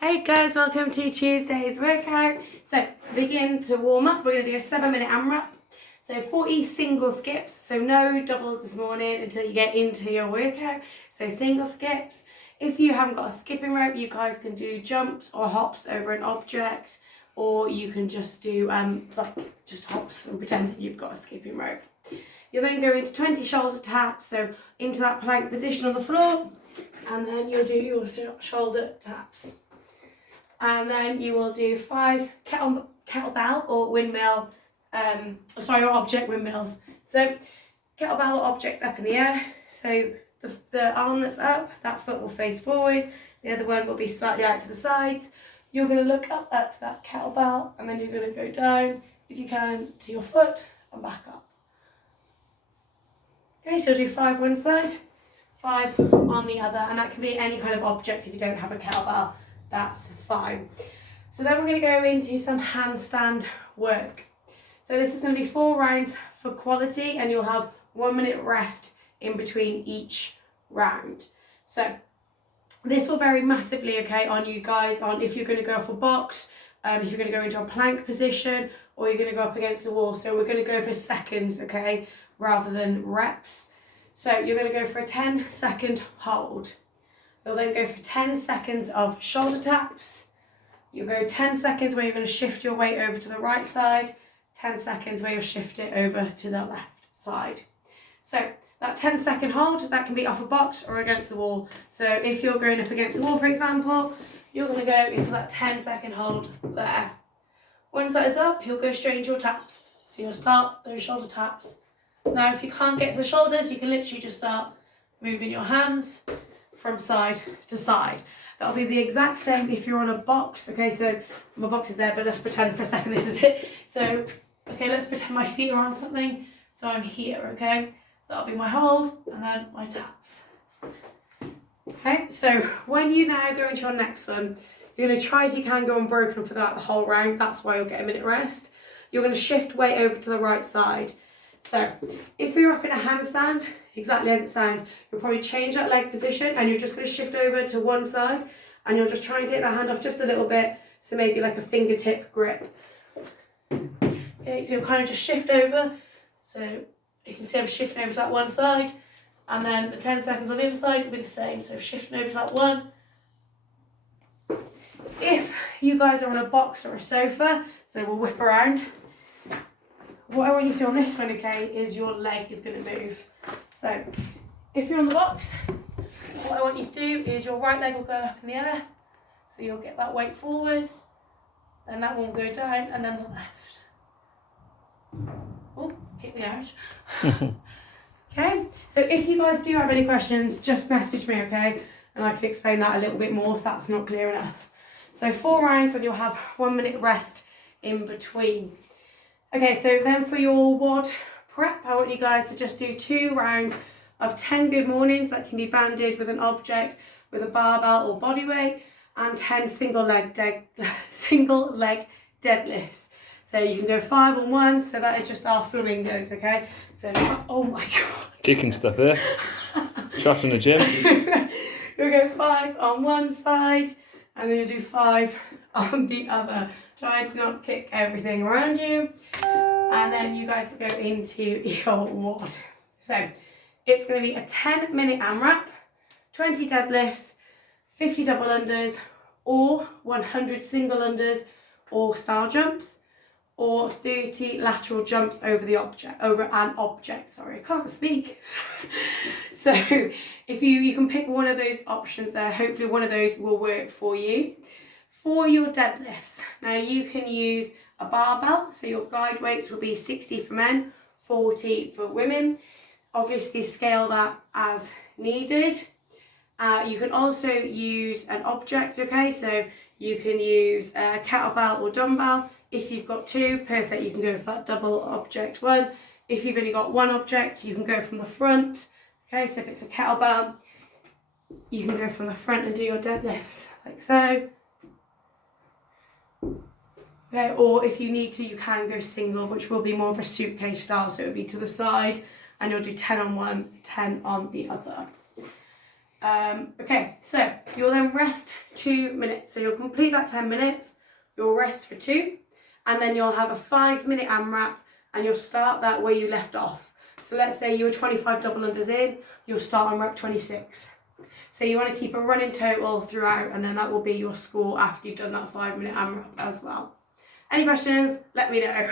Hey guys, welcome to Tuesday's workout. So to begin to warm up, we're going to do a 7-minute AMRAP. So 40 single skips, so no doubles this morning until you get into your workout. So single skips. If you haven't got a skipping rope, you guys can do jumps or hops over an object, or you can just do just hops and pretend that you've got a skipping rope. You'll then go into 20 shoulder taps, so into that plank position on the floor, and then you'll do your shoulder taps. And then you will do 5 kettlebell or windmill, or object windmills. So kettlebell or object up in the air. So the arm that's up, that foot will face forwards. The other one will be slightly out to the sides. You're going to look up to that kettlebell, and then you're going to go down, if you can, to your foot and back up. Okay, so you'll do 5 one side, 5 on the other, and that can be any kind of object. If you don't have a kettlebell, that's fine. So then we're going to go into some handstand work. So this is going to be 4 rounds for quality, and you'll have 1 minute rest in between each round. So this will vary massively, on you guys, on if you're going to go for box, if you're going to go into a plank position, or you're going to go up against the wall. So we're going to go for seconds, rather than reps. So you're going to go for a 10-second hold. You'll then go for 10 seconds of shoulder taps. You'll go 10 seconds where you're going to shift your weight over to the right side, 10 seconds where you'll shift it over to the left side. So that 10-second hold, that can be off a box or against the wall. So if you're going up against the wall, for example, you're going to go into that 10-second hold there. Once that is up, you'll go straight into your taps. So you'll start those shoulder taps. Now, if you can't get to the shoulders, you can literally just start moving your hands from side to side. That'll be the exact same if you're on a box. So my box is there, but let's pretend for a second this is it. So, let's pretend my feet are on something. So I'm here, So that'll be my hold and then my taps. So when you now go into your next one, you're going to try if you can go unbroken for that the whole round. That's why you'll get a minute rest. You're going to shift weight over to the right side. So if you're up in a handstand, exactly as it sounds, you'll probably change that leg position, and you're just going to shift over to one side, and you'll just try and take that hand off just a little bit, so maybe like a fingertip grip. So you'll kind of just shift over. So you can see I'm shifting over to that one side, and then the 10 seconds on the other side will be the same. So shifting over to that one. If you guys are on a box or a sofa, so we'll whip around. What I want you to do on this one, is your leg is going to move. So if you're on the box, what I want you to do is your right leg will go up in the air. So you'll get that weight forwards, then that one will go down, and then the left. Oh, hit the edge. So if you guys do have any questions, just message me, and I can explain that a little bit more if that's not clear enough. So 4 rounds, and you'll have 1 minute rest in between. So then for your WOD prep, I want you guys to just do 2 rounds of 10 good mornings that can be banded with an object, with a barbell or body weight, and 10 single leg deadlifts. So you can go 5 on 1, so that is just our flamingos, So, oh my God. Kicking stuff here. Shot in the gym. We'll go 5 on one side, and then you'll do 5 on the other. Try to not kick everything around you. And then you guys will go into your WOD. So it's going to be a 10-minute AMRAP, 20 deadlifts, 50 double unders, or 100 single unders, or star jumps, or 30 lateral jumps over an object. Sorry, I can't speak. So if you can pick one of those options there, hopefully one of those will work for you. For your deadlifts, now you can use a barbell, so your guide weights will be 60 for men, 40 for women. Obviously scale that as needed. You can also use an object, so you can use a kettlebell or dumbbell. If you've got 2, perfect, you can go for that double object one. If you've only got 1 object, you can go from the front. So if it's a kettlebell, you can go from the front and do your deadlifts, like so. Or if you need to, you can go single, which will be more of a suitcase style, so it will be to the side, and you'll do 10 on one, 10 on the other. Okay, so you'll then rest 2 minutes. So you'll complete that 10 minutes, you'll rest for 2, and then you'll have a 5-minute AMRAP, and you'll start that where you left off. So let's say you were 25 double unders in, you'll start on rep 26. So you want to keep a running total throughout, and then that will be your score after you've done that 5-minute AMRAP as well. Any questions? Let me know.